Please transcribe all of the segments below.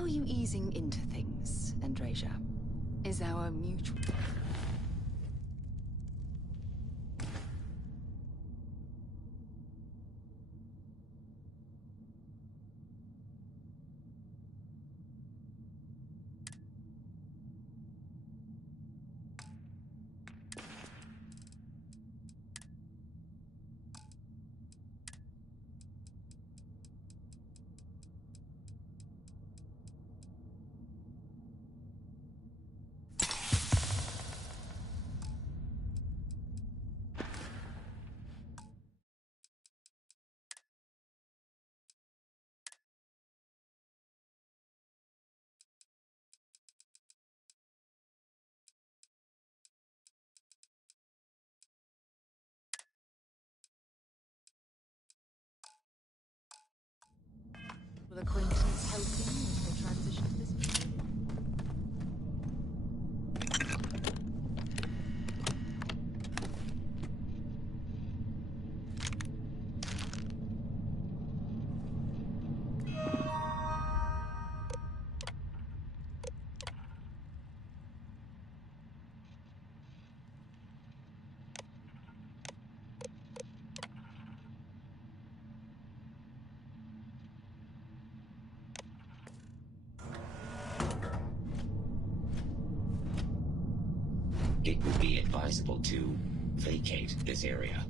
How are you easing into things, Andrasia? Is our mutual... Will acquaintance helping with the transition to this medium? It would be advisable to vacate this area.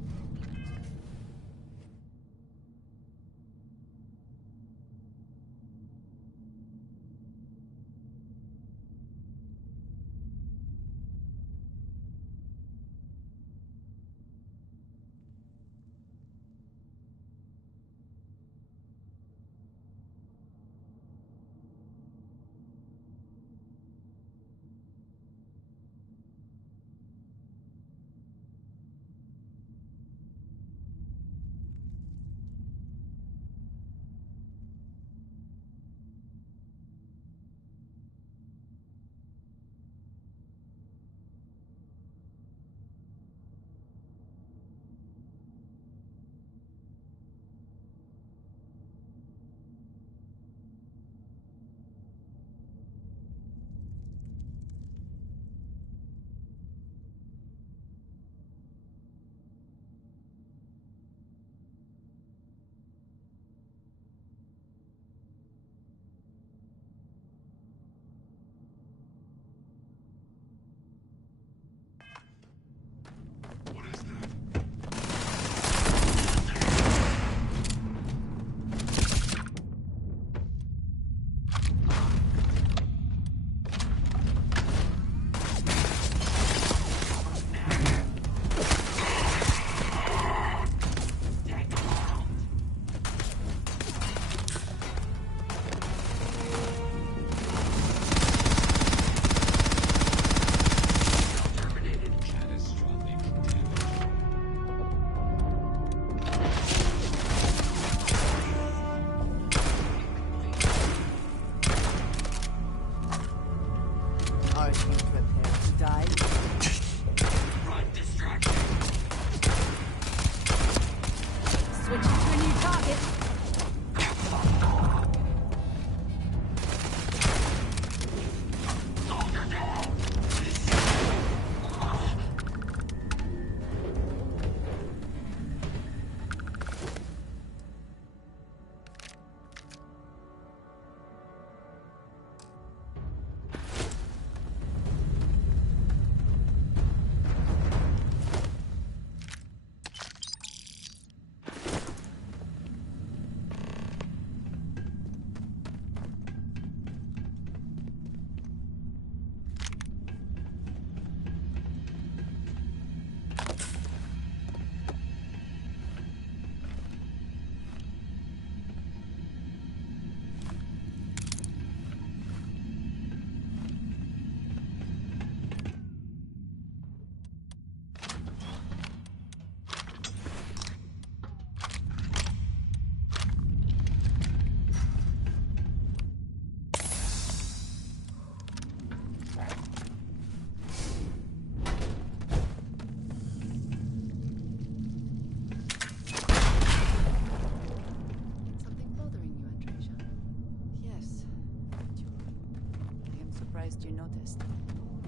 surprised you noticed.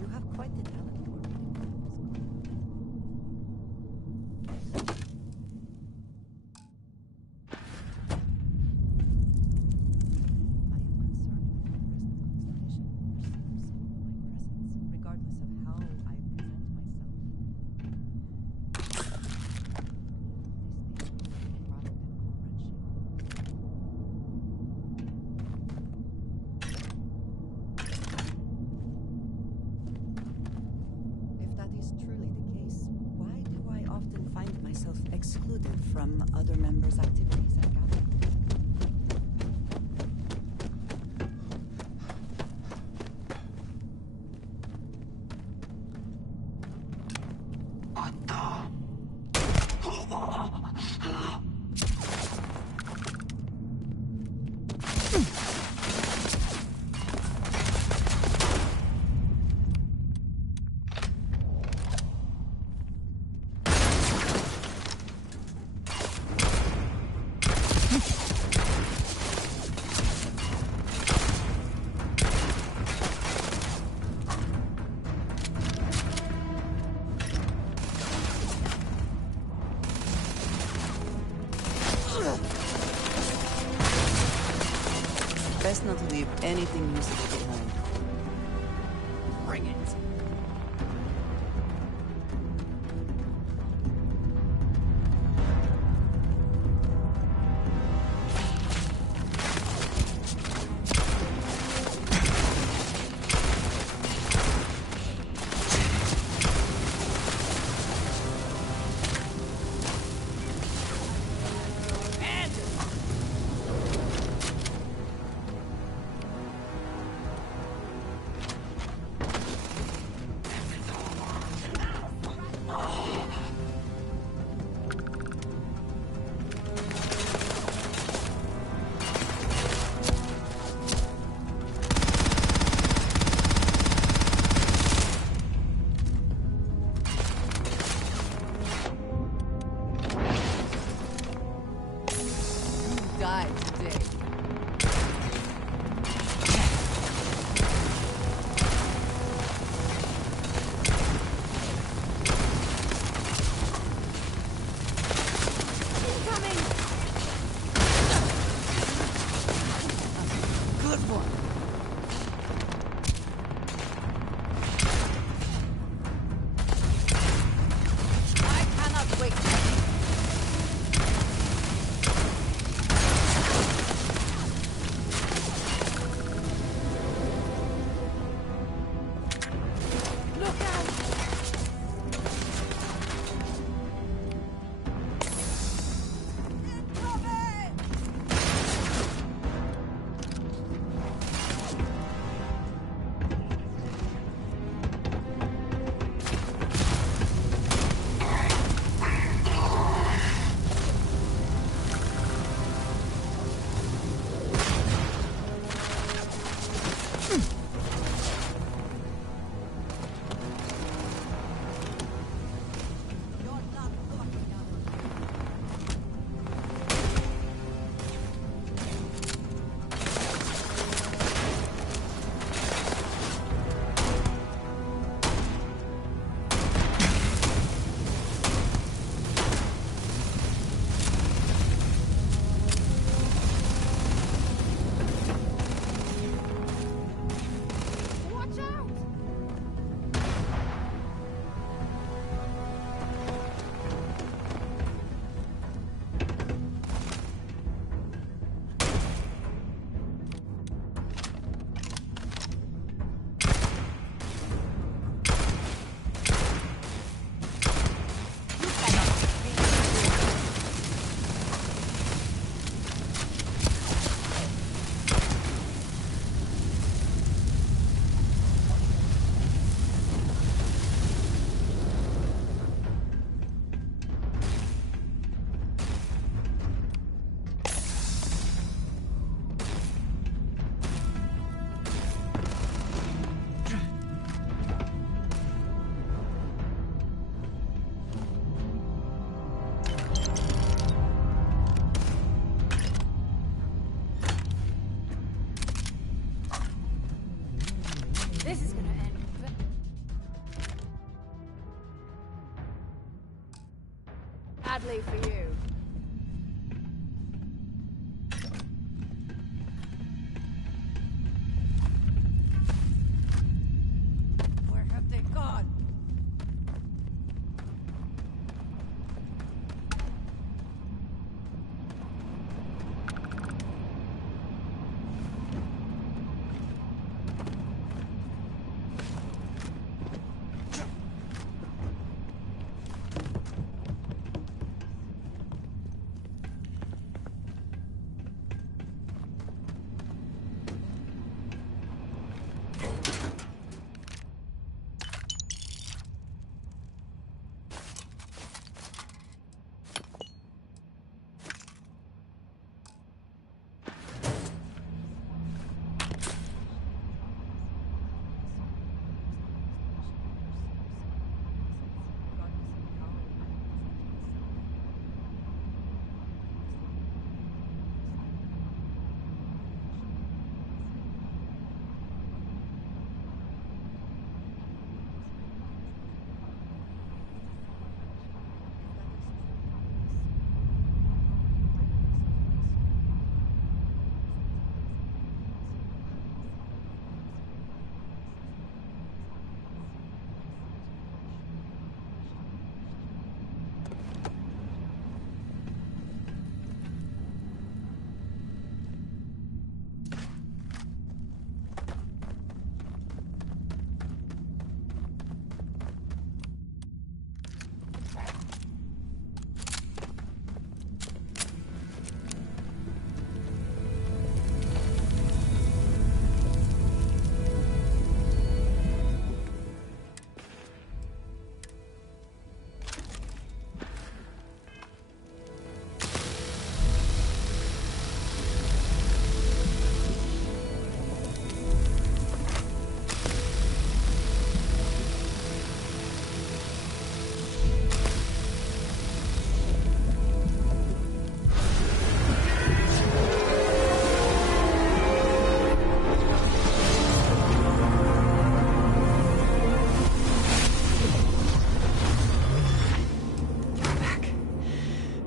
You have quite the talent for reading people's. I am concerned with my present constitution perceives my presence, regardless of how I present myself. They stay rather than comradeship. If that is truly the case, why do I often find myself excluded from other members' activities and gatherings? Best not to leave anything useful behind. Bring it. Die today. Incoming! Good one. I cannot wait. especially for you. Where have they gone?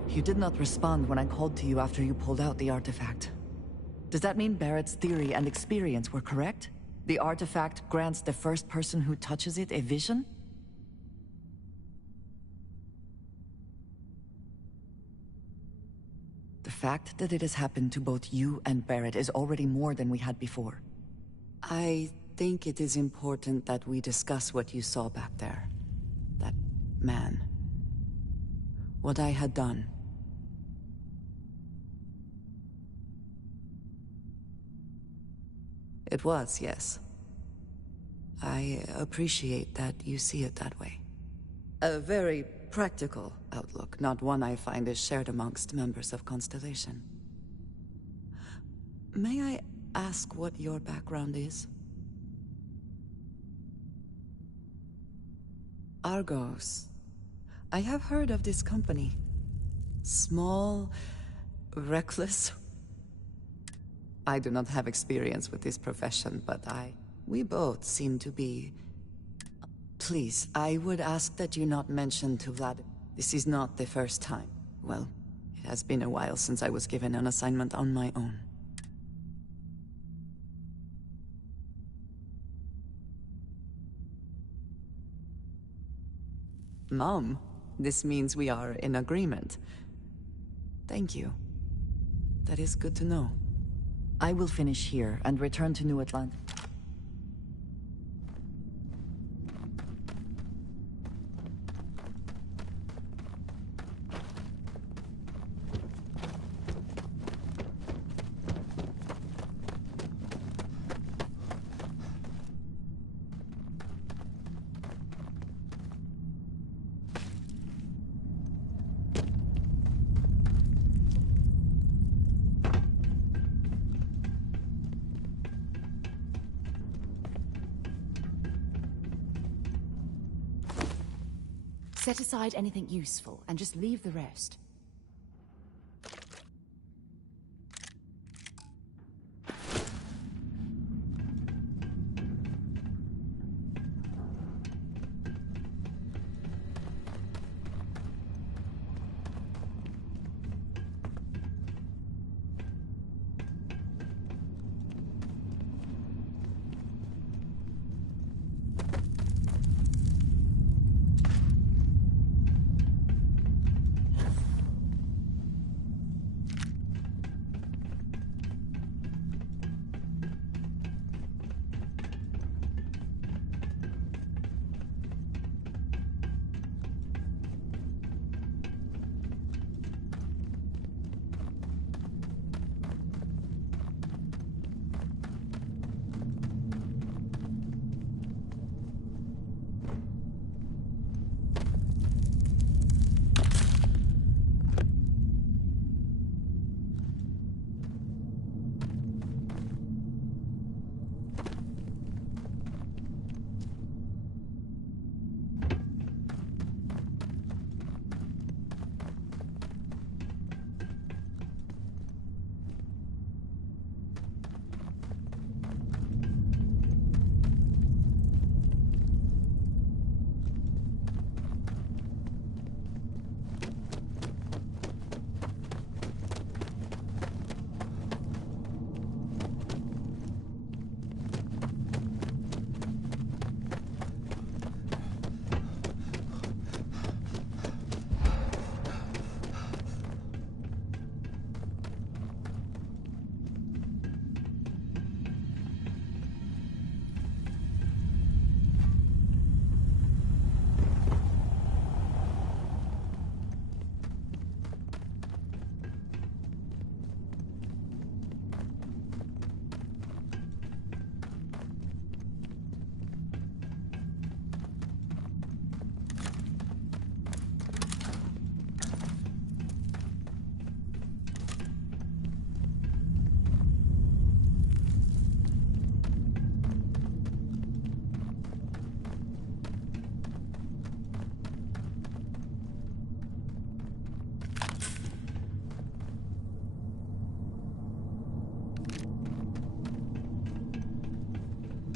You did not respond when I called to you after you pulled out the artifact. Does that mean Barrett's theory and experience were correct? The artifact grants the first person who touches it a vision? The fact that it has happened to both you and Barrett is already more than we had before. I think it is important that we discuss what you saw back there. That man. What I had done. It was, yes. I appreciate that you see it that way. A very practical outlook, not one I find is shared amongst members of Constellation. May I ask what your background is? Argos. I have heard of this company. Small, reckless. I do not have experience with this profession, but we both seem to be... Please, I would ask that you not mention to Vlad. This is not the first time. Well, it has been a while since I was given an assignment on my own. Mom, this means we are in agreement. Thank you. That is good to know. I will finish here and return to New Atlantis. Set aside anything useful and just leave the rest.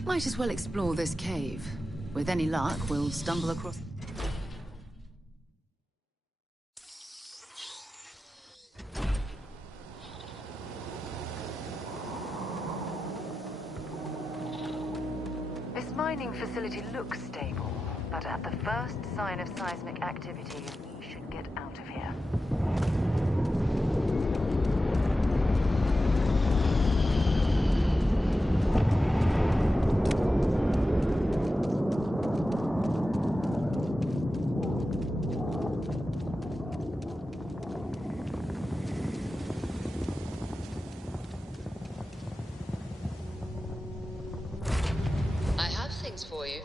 Might as well explore this cave. With any luck, we'll stumble across... This mining facility looks stable, but at the first sign of seismic activity, we should get out of here. For you.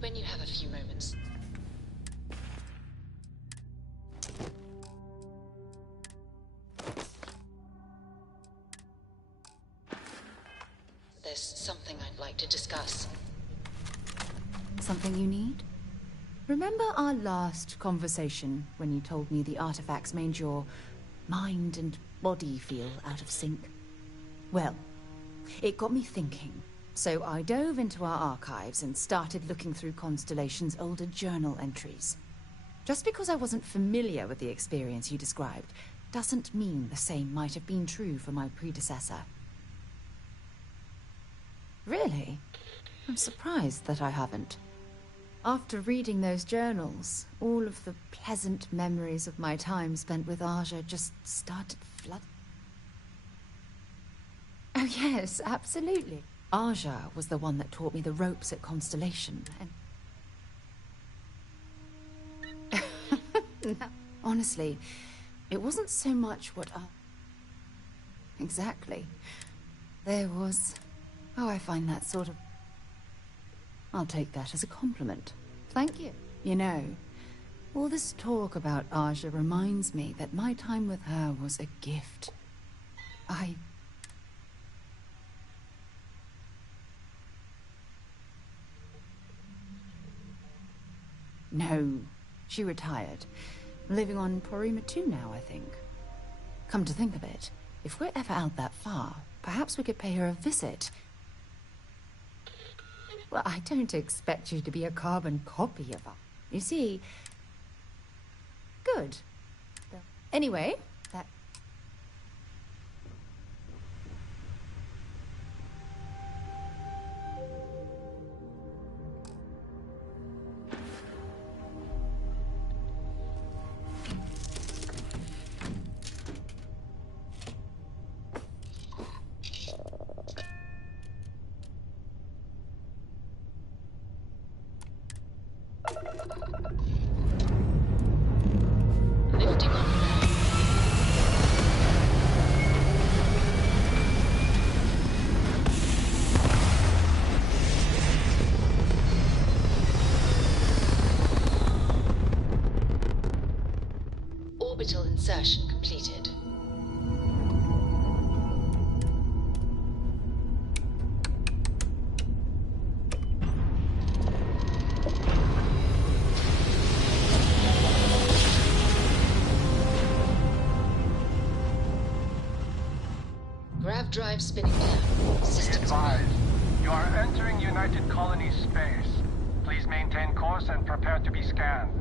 When you have a few moments. There's something I'd like to discuss. Something you need? Remember our last conversation when you told me the artifacts made your mind and body feel out of sync? Well, it got me thinking. So I dove into our archives and started looking through Constellation's older journal entries. Just because I wasn't familiar with the experience you described doesn't mean the same might have been true for my predecessor. Really? I'm surprised that I haven't. After reading those journals, all of the pleasant memories of my time spent with Aja just started flooding. Oh yes, absolutely. Aja was the one that taught me the ropes at Constellation, and... No, honestly, it wasn't so much what Exactly. There was... Oh, I find that sort of... I'll take that as a compliment. Thank you. You know, all this talk about Aja reminds me that my time with her was a gift. No, she retired. Living on Porima 2 now, I think. Come to think of it, if we're ever out that far, perhaps we could pay her a visit. Well, I don't expect you to be a carbon copy of her. You see... Good. Anyway, that... Lifting on now. Orbital insertion completed. Grav drive spinning down. Be Systems advised, you are entering United Colony space. Please maintain course and prepare to be scanned.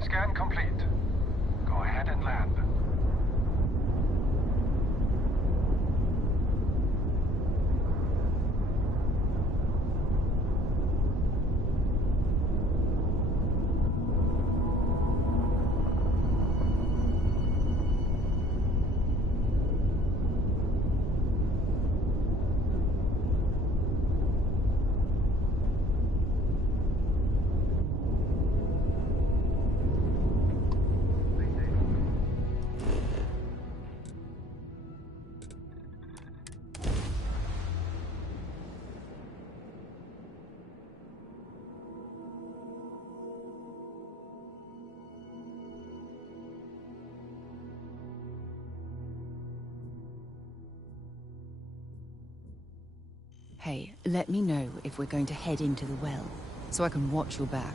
Scan complete. Go ahead and land. Hey, let me know if we're going to head into the well, so I can watch your back.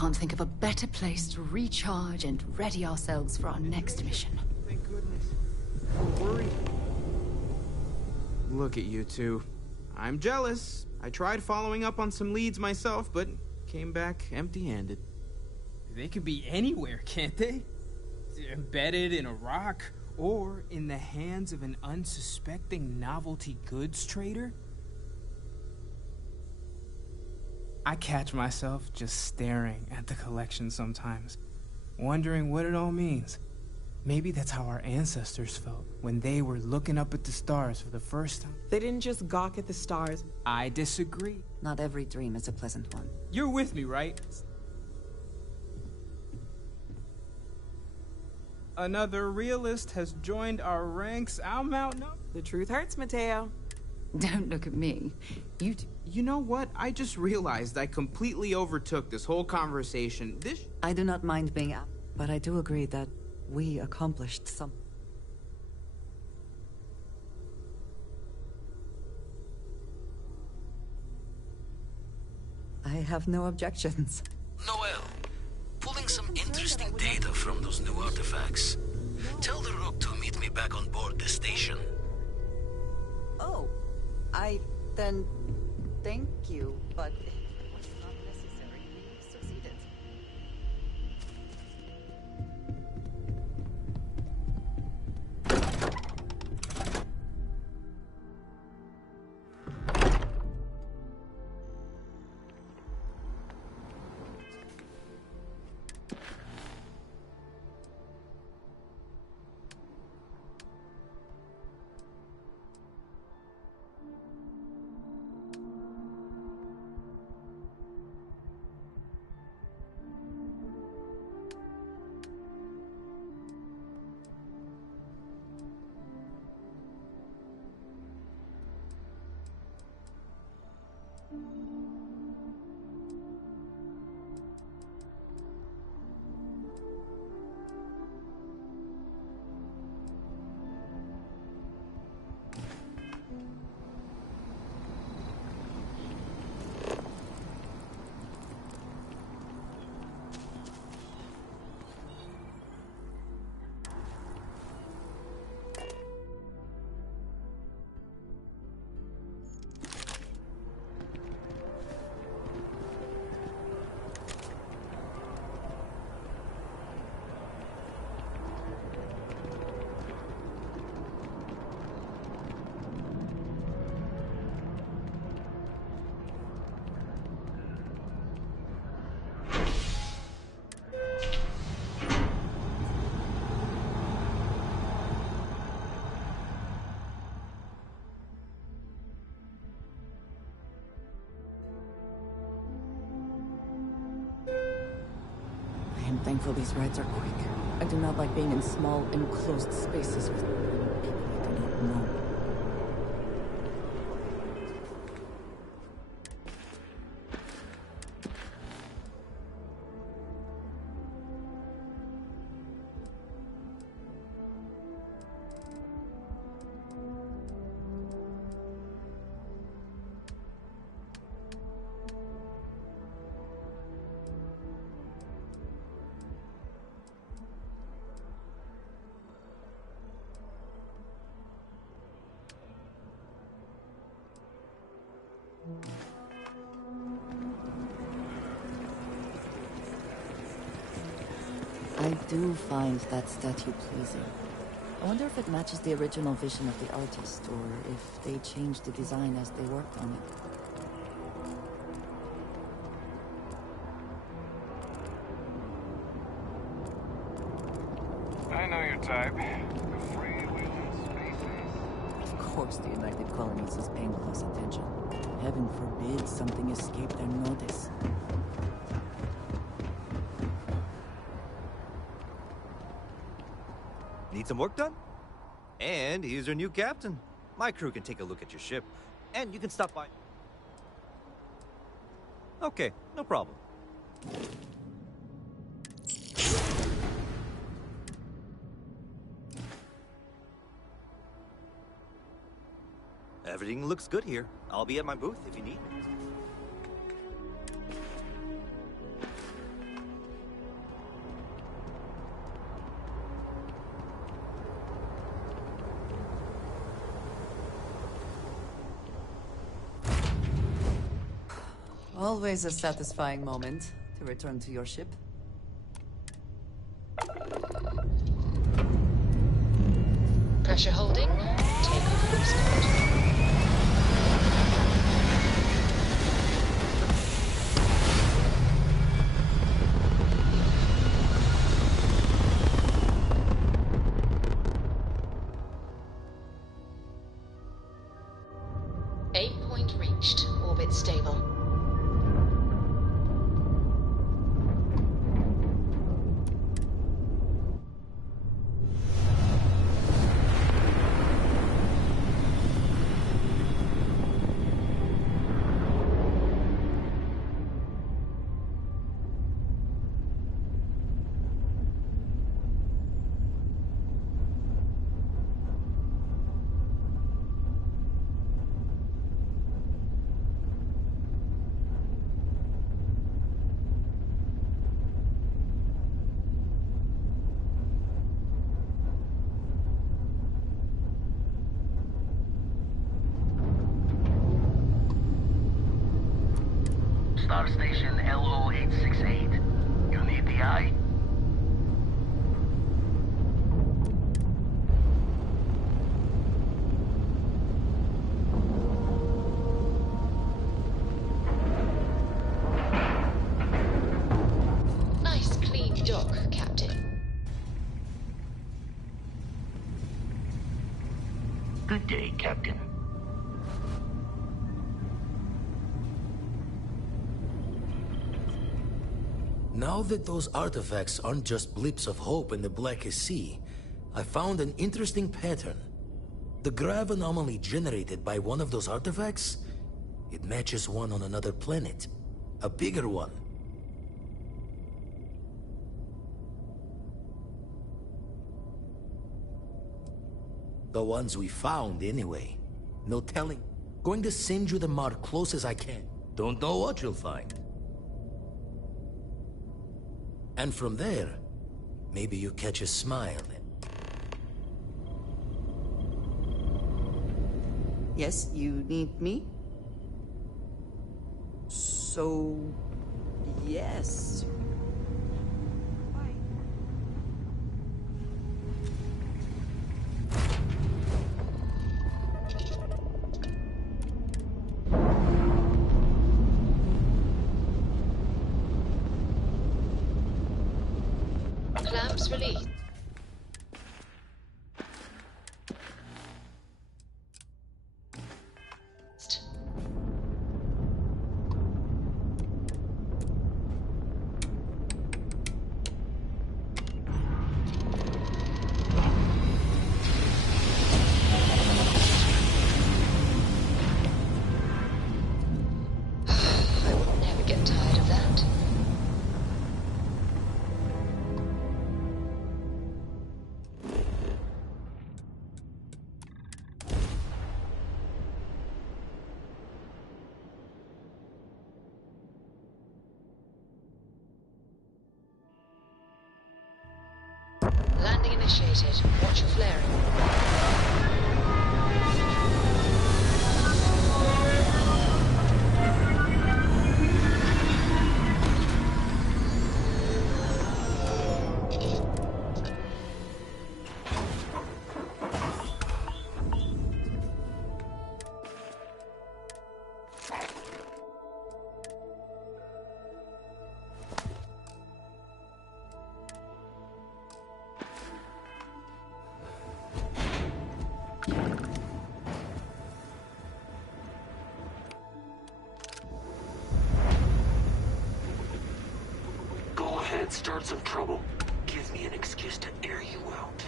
can't think of a better place to recharge and ready ourselves for our next mission. Thank goodness. Don't worry. Look at you two. I'm jealous. I tried following up on some leads myself, but came back empty-handed. They could be anywhere, can't they? Embedded in a rock, or in the hands of an unsuspecting novelty goods trader? I catch myself just staring at the collection sometimes, wondering what it all means. Maybe that's how our ancestors felt when they were looking up at the stars for the first time. They didn't just gawk at the stars. I disagree. Not every dream is a pleasant one. You're with me, right? Another realist has joined our ranks. I'll mount up. The truth hurts, Mateo. Don't look at me. You know what? I just realized I completely overtook this whole conversation. I do not mind being out, but I do agree that we accomplished some. I have no objections. Noel, pulling some interesting data from those new artifacts. Tell the Rook to meet me back on board the station. Oh, then thank you, but it was not necessary. We succeeded. I am thankful these rides are quick. I do not like being in small, enclosed spaces with people I do not know. I do find that statue pleasing. I wonder if it matches the original vision of the artist, or if they changed the design as they worked on it. I know your type. Freewheeling spaces. Of course the United Colonies is paying close attention. Heaven forbid something escape their notice. Need some work done? And here's your new captain. My crew can take a look at your ship, and you can stop by. Okay, no problem. Everything looks good here. I'll be at my booth if you need me. Always a satisfying moment to return to your ship. Pressure holding. Takeoff looks good. Aim point reached. Orbit stable. Star Station LO868. You need the eye? Nice clean dock, Captain. Good day, Captain. Now that those artifacts aren't just blips of hope in the blackest sea, I found an interesting pattern. The grav anomaly generated by one of those artifacts, it matches one on another planet. A bigger one. The ones we found, anyway. No telling. Going to send you the mark close as I can. Don't know what you'll find. And from there, maybe you catch a smile. Yes, you need me? So... yes. Clamps released. I will never get tired of that. Landing initiated. Watch your flaring. Go ahead, start some trouble. Give me an excuse to air you out.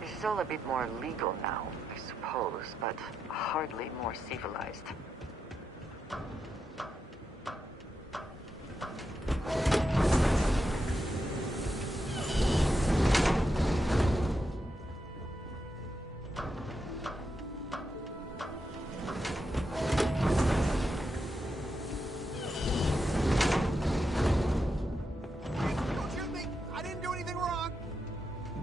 This is all a bit more legal now, I suppose, but hardly more civilized.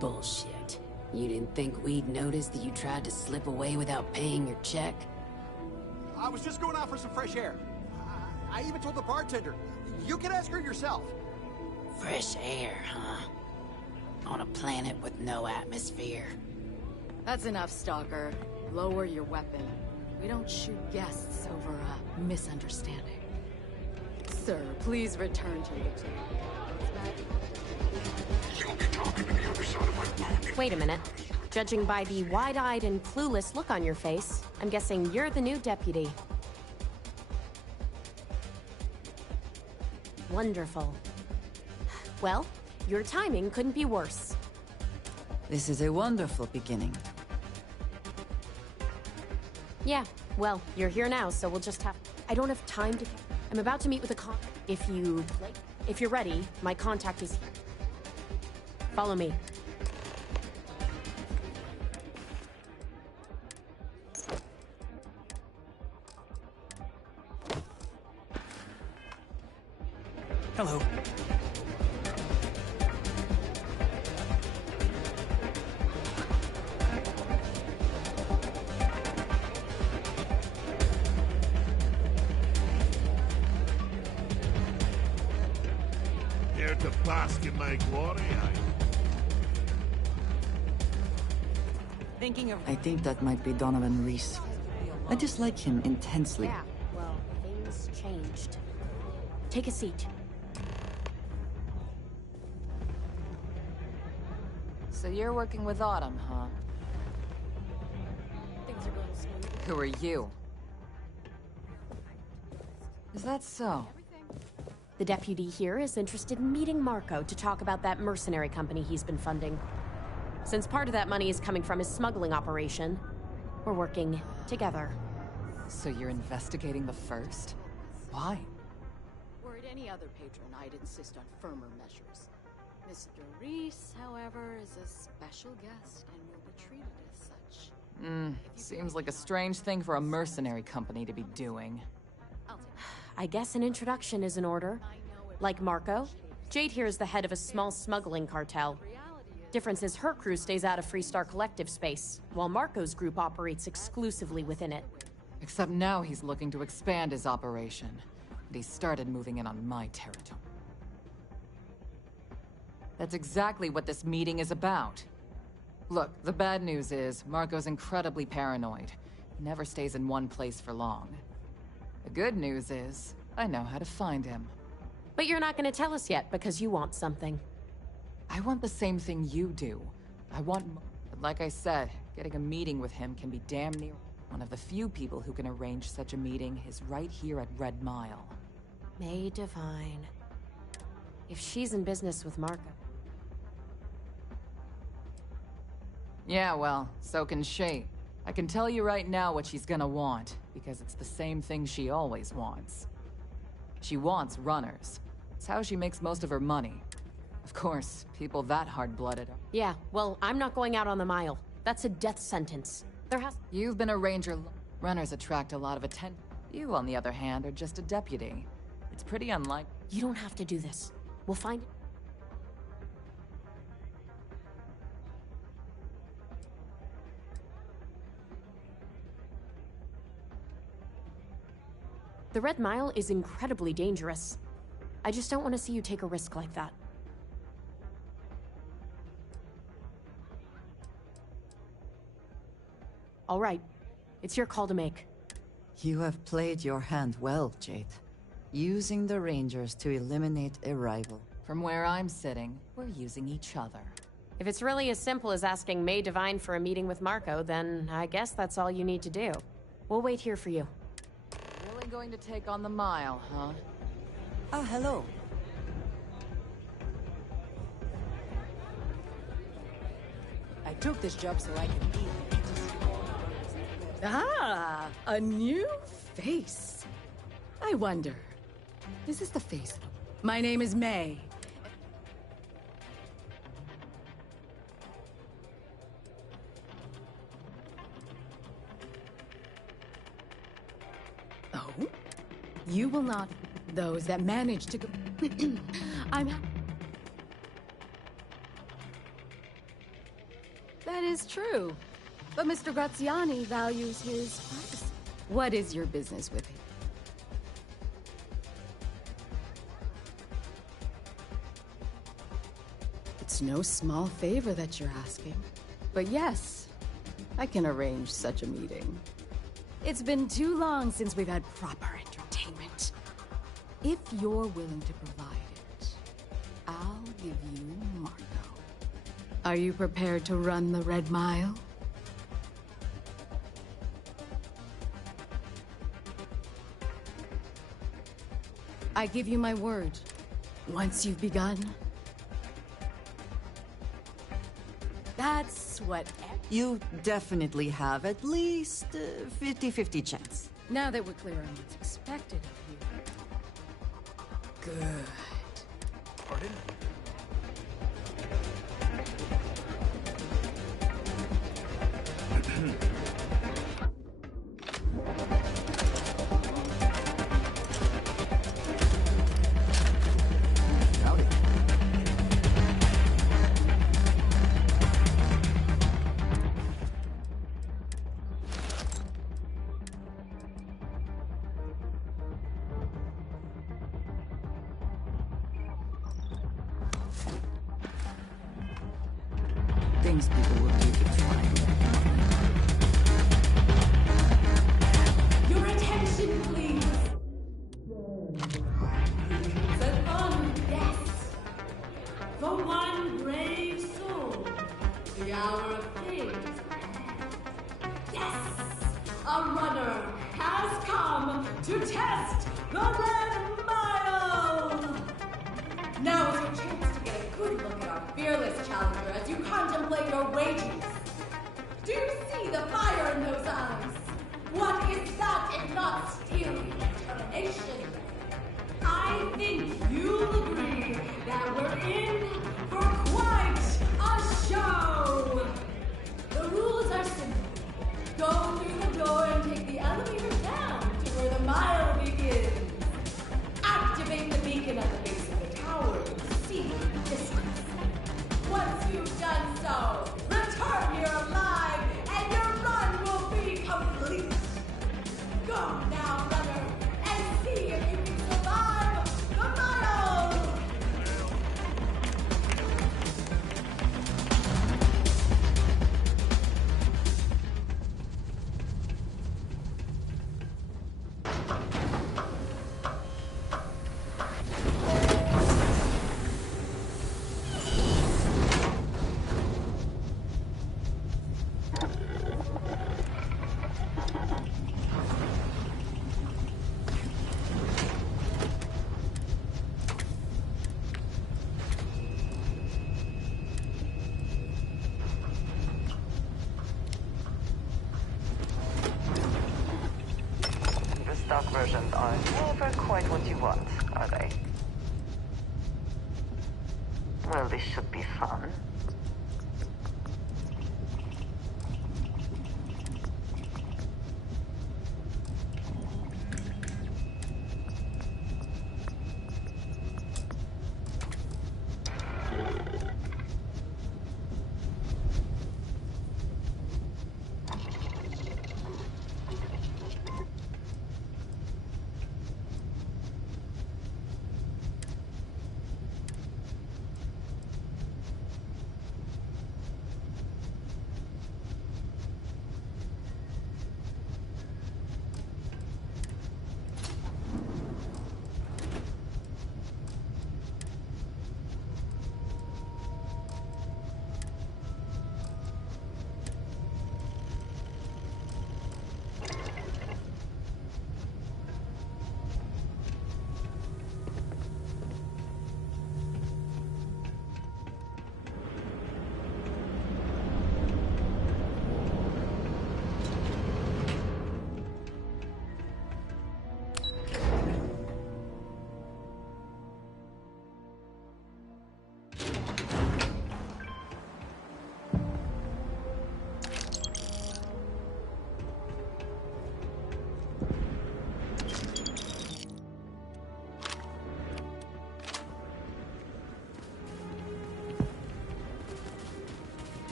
Bullshit. You didn't think we'd notice that you tried to slip away without paying your check? was just going out for some fresh air. I even told the bartender. You can ask her yourself. Fresh air, huh? On a planet with no atmosphere. That's enough, Stalker. Lower your weapon. We don't shoot guests over a misunderstanding. Sir, please return to your table. You'll be talking to the other side of my block. Wait a minute. Judging by the wide-eyed and clueless look on your face, I'm guessing you're the new deputy. Wonderful. Well, your timing couldn't be worse. This is a wonderful beginning. Yeah, well, you're here now, so we'll just have... I don't have time to... I'm about to meet with a If you're ready, my contact is here. Follow me. Hello. Here to bask in my glory, I think that might be Donovan Reese. I dislike him intensely. Yeah, well, things changed. Take a seat. So you're working with Autumn, huh? Things are going smooth. Who are you? Is that so? The deputy here is interested in meeting Marco to talk about that mercenary company he's been funding. Since part of that money is coming from his smuggling operation, we're working together. So you're investigating the first? Why? Were it any other patron, I'd insist on firmer measures. Mr. Reese, however, is a special guest and will be treated as such. Seems like a strange thing for a mercenary company to be doing. I guess an introduction is in order. Like Marco, Jade here is the head of a small smuggling cartel. Difference is her crew stays out of Freestar Collective space, while Marco's group operates exclusively within it. Except now he's looking to expand his operation. And he started moving in on my territory. That's exactly what this meeting is about. Look, the bad news is, Marco's incredibly paranoid. He never stays in one place for long. The good news is, I know how to find him. But you're not going to tell us yet, because you want something. I want the same thing you do. But like I said, getting a meeting with him can be damn near. One of the few people who can arrange such a meeting is right here at Red Mile. May Divine. If she's in business with Marco. Yeah, well, so can she. I can tell you right now what she's gonna want, because it's the same thing she always wants. She wants runners. It's how she makes most of her money. Of course, people that hard-blooded are... Yeah, well, I'm not going out on the mile. That's a death sentence. You've been a ranger. Runners attract a lot of attention. You, on the other hand, are just a deputy. It's pretty unlikely. You don't have to do this. We'll find it. The Red Mile is incredibly dangerous. I just don't want to see you take a risk like that. All right. It's your call to make. You have played your hand well, Jade. Using the Rangers to eliminate a rival. From where I'm sitting, we're using each other. If it's really as simple as asking May Divine for a meeting with Marco, then I guess that's all you need to do. We'll wait here for you. Really going to take on the mile, huh? Ah, hello. I took this job so I could be. Ah, a new face. I wonder, is this the face? My name is May. Oh? You will not. Those that manage to go... That is true. But Mr. Graziani values his privacy. What is your business with it? It's no small favor that you're asking. But yes, I can arrange such a meeting. It's been too long since we've had proper entertainment. If you're willing to provide it, I'll give you Marco. Are you prepared to run the Red Mile? I give you my word. Once you've begun, that's what... You definitely have at least 50-50 chance. Now that we're clear on what's expected of you. Good. Pardon? Things people will do to try and make money. Your attention, please. Set fun, yes. For one brave soul, the hour of kings. Yes, a runner has come to test the Red Mile. Now is your chance to get a good look at our fearless challenger as you contemplate your wages. Do you see the fire in those eyes? What is that if not steely determination? I think you'll agree that we're in for quite a show. The rules are simple. Go through the door and take the elevator down to where the mile begins. Activate the beacon at the base of the tower and see the distance. Once you've done so, return here alive, and your run will be complete. Go now, runner, and see if you can survive the mile! The stock versions are never quite what you want, are they? Well, this should be fun.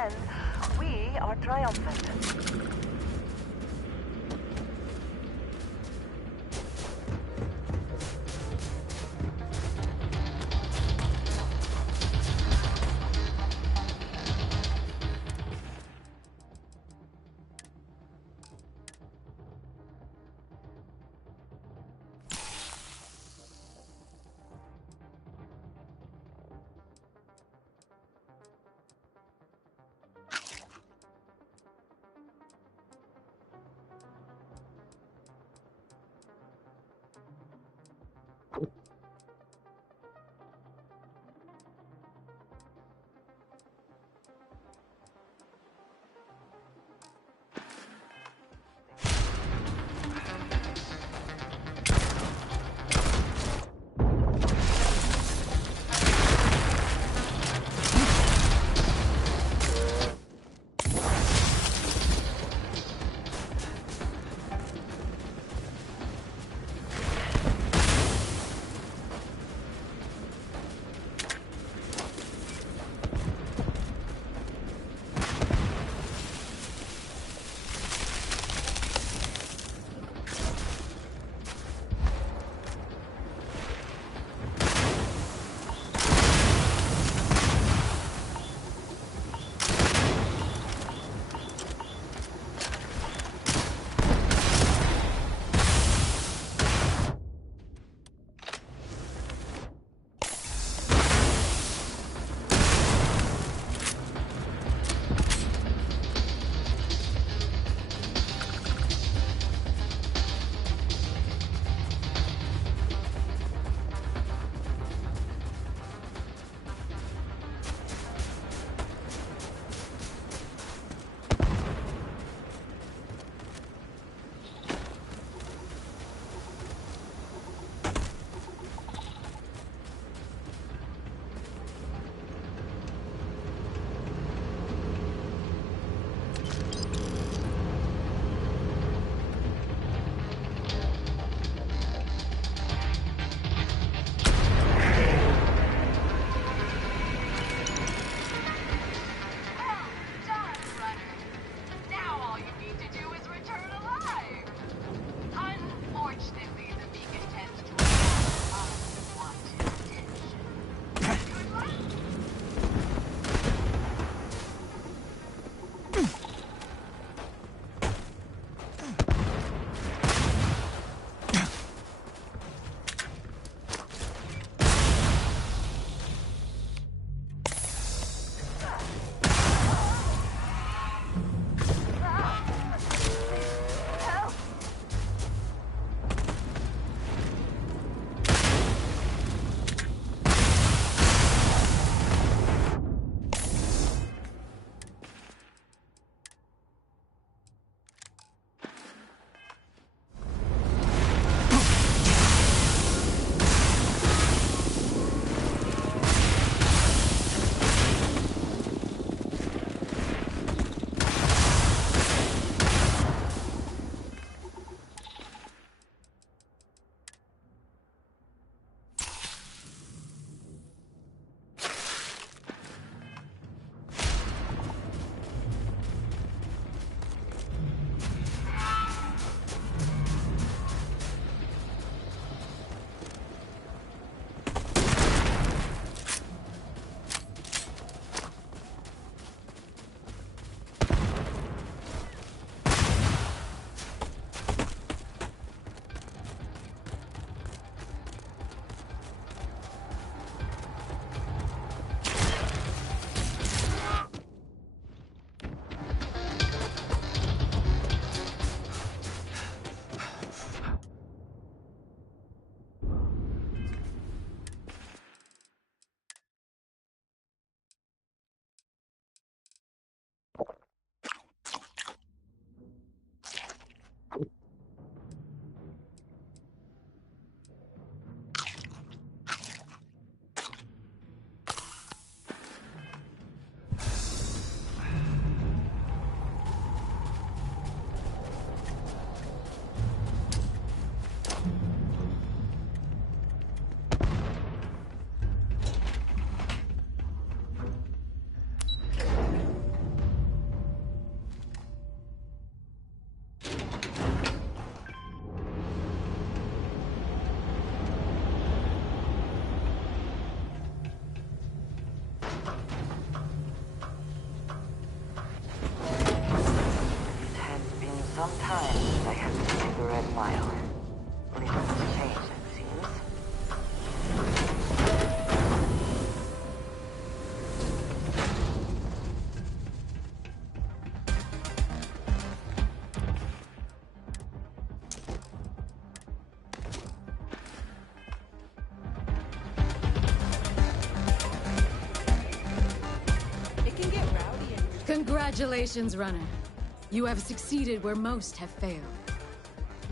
end, we are triumphant. time since I have to do the Red Mile. Little has changed, it seems. It can get rowdy and... Congratulations, runner. You have succeeded where most have failed.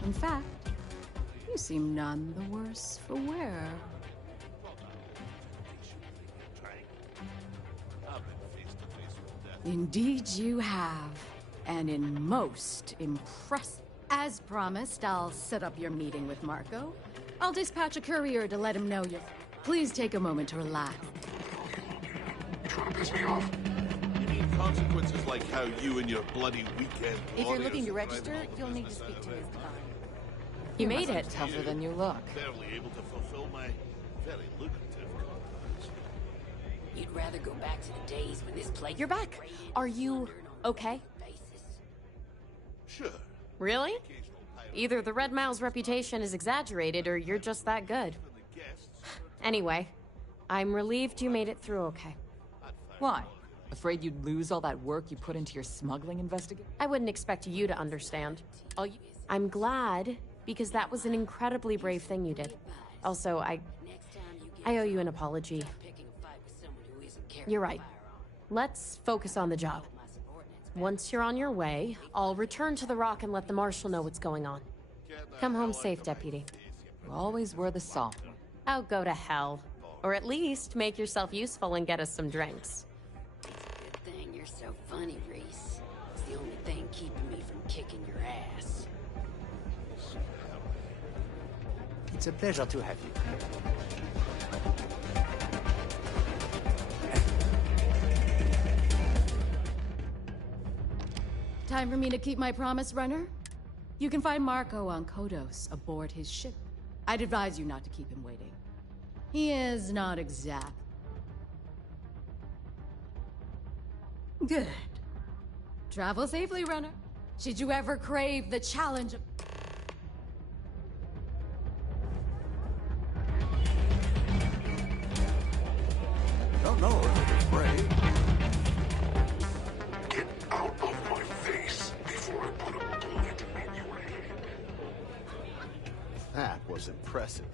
In fact, you seem none the worse for wear. Indeed you have. And in most impressive. As promised, I'll set up your meeting with Marco. I'll dispatch a courier to let him know you're... Please take a moment to relax. Trying to piss me off. You mean consequences like how you and your bloody weekend... If you're looking to register, you'll need to speak to Ms. Klein. You made it. Tougher than you look. Barely able to fulfill my very lucrative contracts. You'd rather go back to the days when this place... You're back. Are you okay? Sure. Really? Either the Red Mile's reputation is exaggerated, or you're just that good. Anyway, I'm relieved you made it through okay. Why? Afraid you'd lose all that work you put into your smuggling investigation? I wouldn't expect you to understand. I'm glad, because that was an incredibly brave thing you did. Also, I owe you an apology. You're right. Let's focus on the job. Once you're on your way, I'll return to the Rock and let the Marshal know what's going on. Come home safe, Deputy. You always were the soft one. Oh, go to hell. Or at least make yourself useful and get us some drinks. Good thing you're so funny, Reese. It's the only thing keeping me from kicking your ass. It's a pleasure to have you. Time for me to keep my promise, runner? You can find Marco on Kodos aboard his ship. I'd advise you not to keep him waiting. He is not exact. Good. Travel safely, runner. Should you ever crave the challenge of... No, brave. Get out of my face before I put a bullet in your head. That was impressive.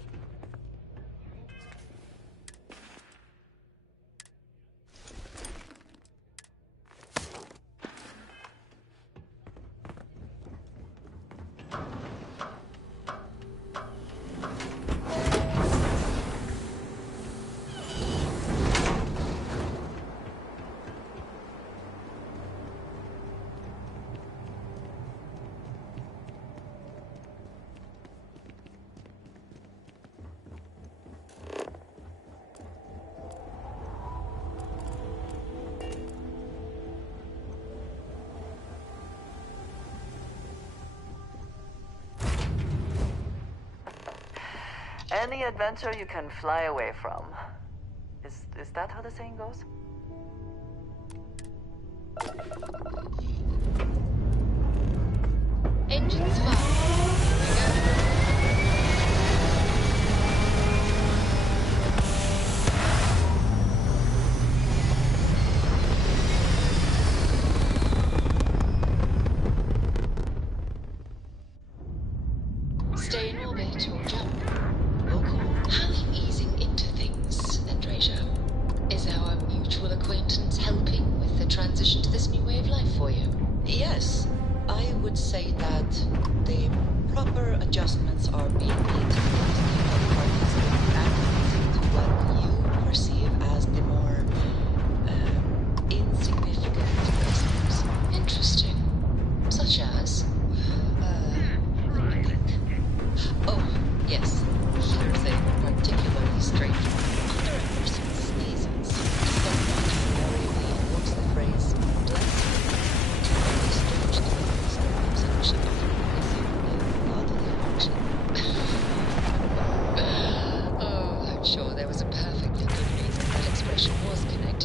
Any adventure you can fly away from. Is that how the saying goes? Engines fire. Stay in orbit or jump. Your call. How are you easing into things, Andrasia? Is our mutual acquaintance helping with the transition to this new way of life for you? Yes, I would say that the proper adjustments are being made to keep all parties acclimated to what you perceive as the more insignificant aspects. Interesting. Such as? Let me think. Oh, yes. Here's a particularly strange one. Under a person sneezes, someone invariably invokes the phrase, bless you, to very strange things that comes actually often bodily function. Oh, I'm sure there was a perfectly good reason that expression was connected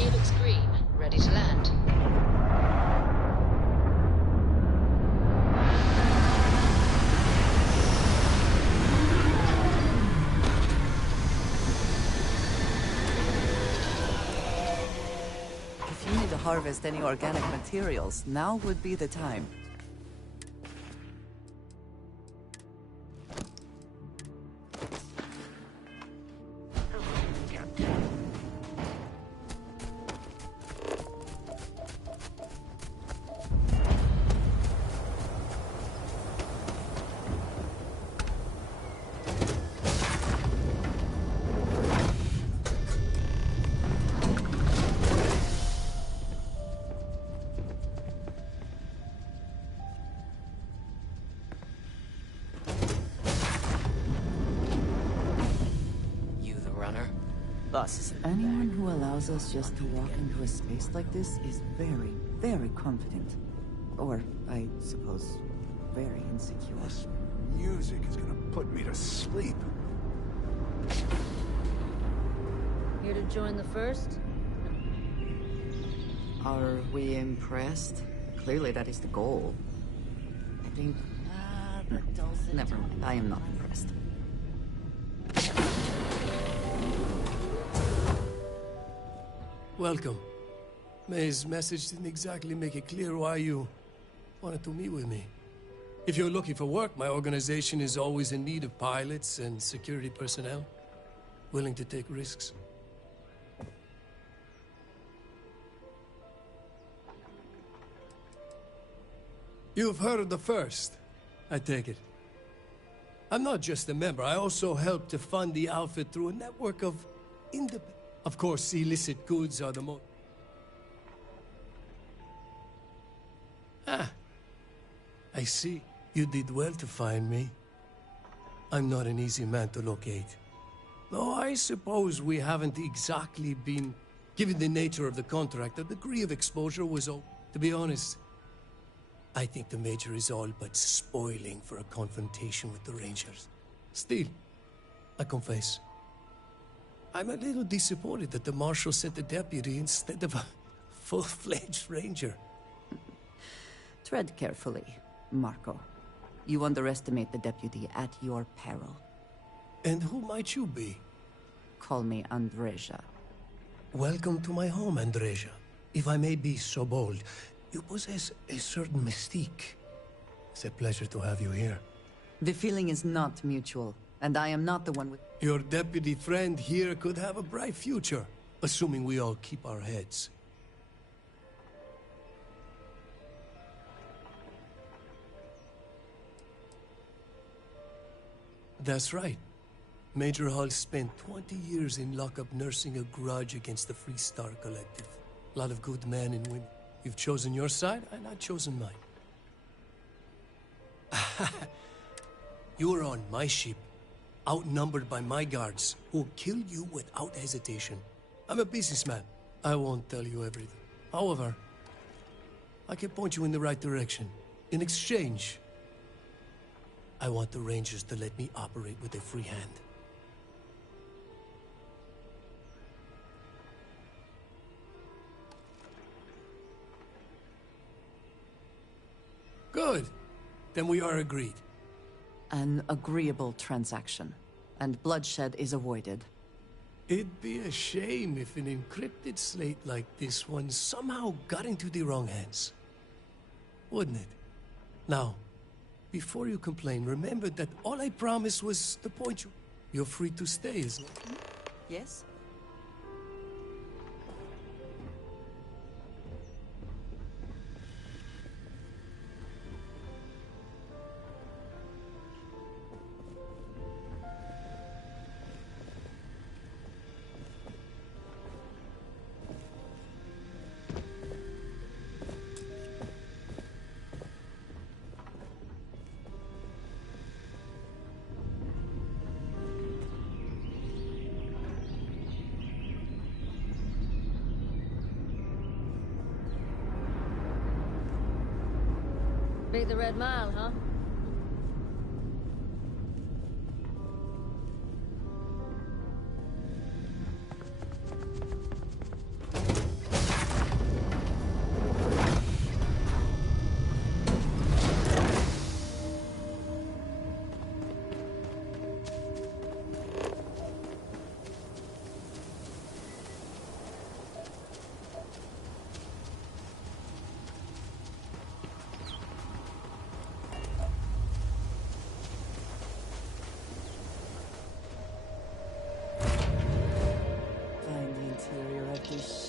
Helix green, ready to land. If you need to harvest any organic materials, now would be the time. Anyone who allows us just to walk into a space like this is very, very confident. Or, I suppose, very insecure. This music is gonna put me to sleep. Here to join the first? Are we impressed? Clearly that is the goal. I think... Never mind, I am not impressed. Welcome. May's message didn't exactly make it clear why you wanted to meet with me. If you're looking for work, my organization is always in need of pilots and security personnel, willing to take risks. You've heard of the First, I take it. I'm not just a member, I also help to fund the outfit through a network of independent... Of course, illicit goods are the most... Ah, I see. You did well to find me. I'm not an easy man to locate. Though I suppose we haven't exactly been... Given the nature of the contract, a degree of exposure was all... To be honest, I think the Major is all but spoiling for a confrontation with the Rangers. Still, I confess, I'm a little disappointed that the Marshal sent a deputy instead of a full-fledged Ranger. Tread carefully, Marco. You underestimate the deputy at your peril. And who might you be? Call me Andreja. Welcome to my home, Andreja. If I may be so bold, you possess a certain mystique. It's a pleasure to have you here. The feeling is not mutual, and I am not the one with... Your deputy friend here could have a bright future, assuming we all keep our heads. That's right. Major Hull spent 20 years in lockup nursing a grudge against the Free Star Collective. A lot of good men and women. You've chosen your side, and I've chosen mine. You're on my ship, outnumbered by my guards, who'll kill you without hesitation. I'm a businessman. I won't tell you everything. However, I can point you in the right direction. In exchange, I want the Rangers to let me operate with a free hand. Good. Then we are agreed. An agreeable transaction, and bloodshed is avoided. It'd be a shame if an encrypted slate like this one somehow got into the wrong hands. Wouldn't it? Now, before you complain, remember that all I promised was to point you. You're free to stay, isn't it? Yes? Beat the Red Mile, huh?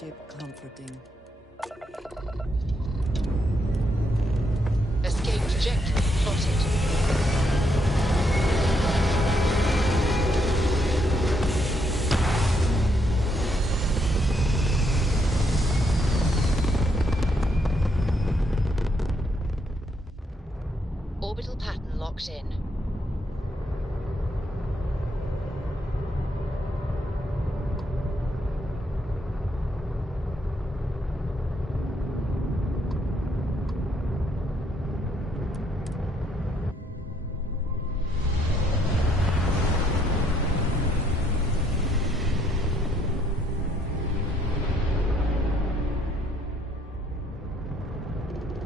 ship comforting. Escape trajectory plotted. Orbital pattern locked in.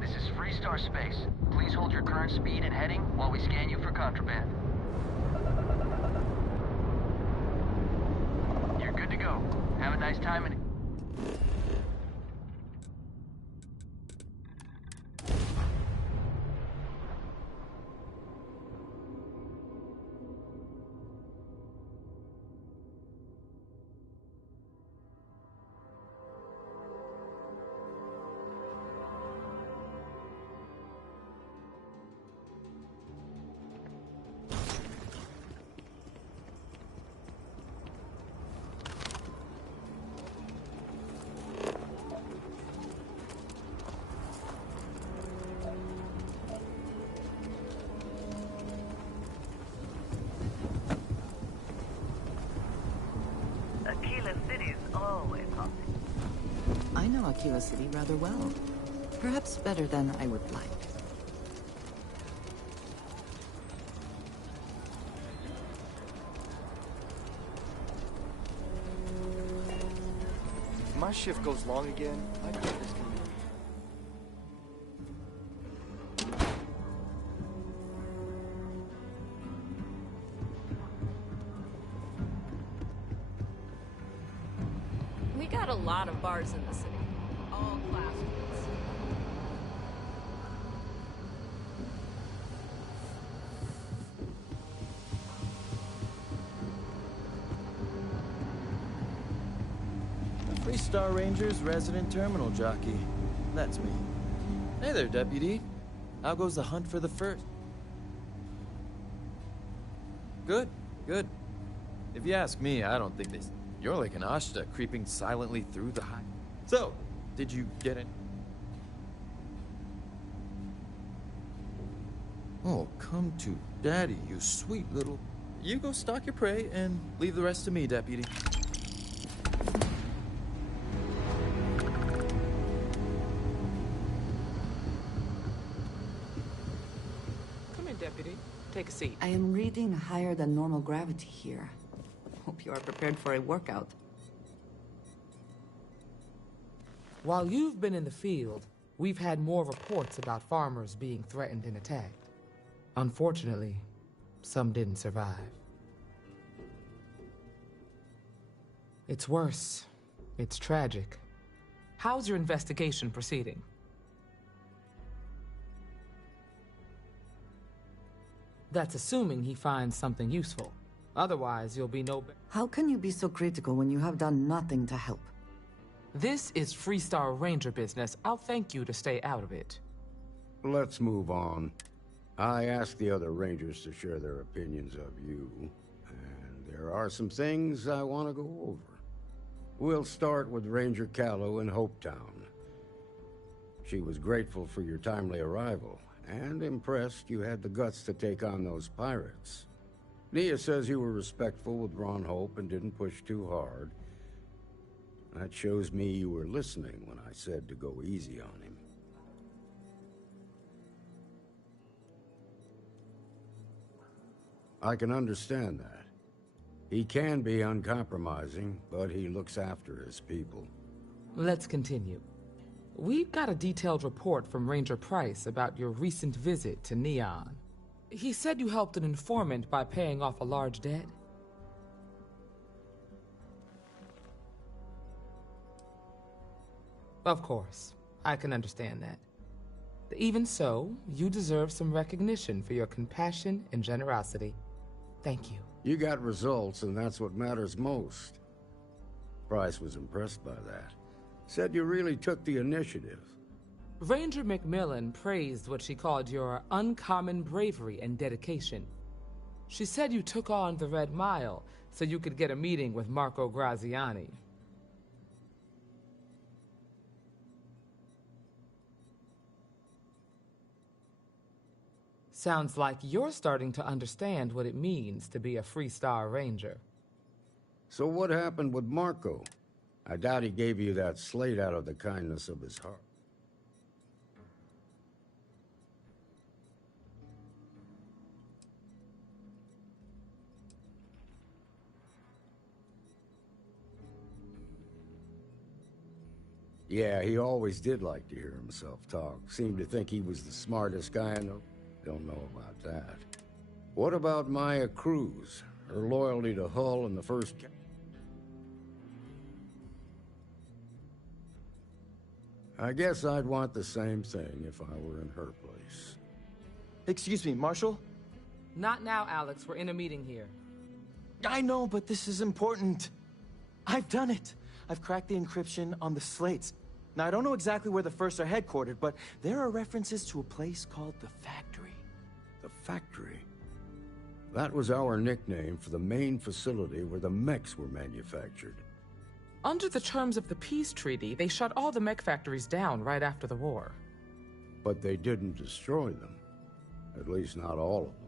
This is Freestar Space. Please hold your current speed and heading while we scan you for contraband. You're good to go. Have a nice time and... I know Aquila City rather well. Perhaps better than I would like. If my shift goes long again, I bet this can be. We got a lot of bars in the city. All class ones. Freestar Ranger's resident terminal jockey. That's me. Hey there, Deputy. How goes the hunt for the first? Good, good. If you ask me, I don't think this... You're like an Ashta creeping silently through the high... So, did you get it? Oh, come to Daddy, you sweet little... You go stalk your prey and leave the rest to me, Deputy. Come in, Deputy. Take a seat. I am reading higher than normal gravity here. Hope you are prepared for a workout. While you've been in the field, we've had more reports about farmers being threatened and attacked. Unfortunately, some didn't survive. It's worse. It's tragic. How's your investigation proceeding? That's assuming he finds something useful. Otherwise, you'll be no better. How can you be so critical when you have done nothing to help? This is Freestar Ranger business. I'll thank you to stay out of it. Let's move on. I asked the other Rangers to share their opinions of you, and there are some things I want to go over. We'll start with Ranger Callow in Hopetown. She was grateful for your timely arrival, and impressed you had the guts to take on those pirates. Nia says you were respectful with Ron Hope and didn't push too hard. That shows me you were listening when I said to go easy on him. I can understand that. He can be uncompromising, but he looks after his people. Let's continue. We've got a detailed report from Ranger Price about your recent visit to Neon. He said you helped an informant by paying off a large debt. Of course, I can understand that. Even so, you deserve some recognition for your compassion and generosity. Thank you. You got results, and that's what matters most. Price was impressed by that. Said you really took the initiative. Ranger Macmillan praised what she called your uncommon bravery and dedication. She said you took on the Red Mile so you could get a meeting with Marco Graziani. Sounds like you're starting to understand what it means to be a Freestar Ranger. So what happened with Marco? I doubt he gave you that slate out of the kindness of his heart. Yeah, he always did like to hear himself talk. Seemed to think he was the smartest guy I know. Don't know about that. What about Maya Cruz? Her loyalty to Hull and the first... I guess I'd want the same thing if I were in her place. Excuse me, Marshal? Not now, Alex. We're in a meeting here. I know, but this is important. I've done it. I've cracked the encryption on the slates. Now, I don't know exactly where the First are headquartered, but there are references to a place called the Factory. The Factory? That was our nickname for the main facility where the mechs were manufactured. Under the terms of the peace treaty, they shut all the mech factories down right after the war. But they didn't destroy them. At least not all of them.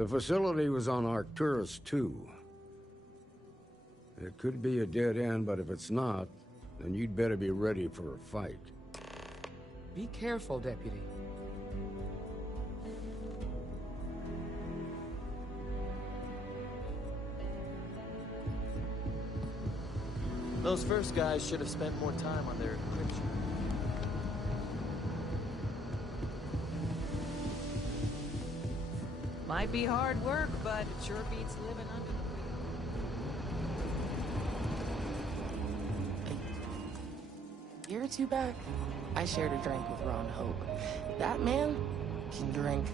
The facility was on Arcturus 2. It could be a dead end, but if it's not, then you'd better be ready for a fight. Be careful, Deputy. Those first guys should have spent more time on their encryption. Might be hard work, but it sure beats living under A year or two back, I shared a drink with Ron Hope. That man can drink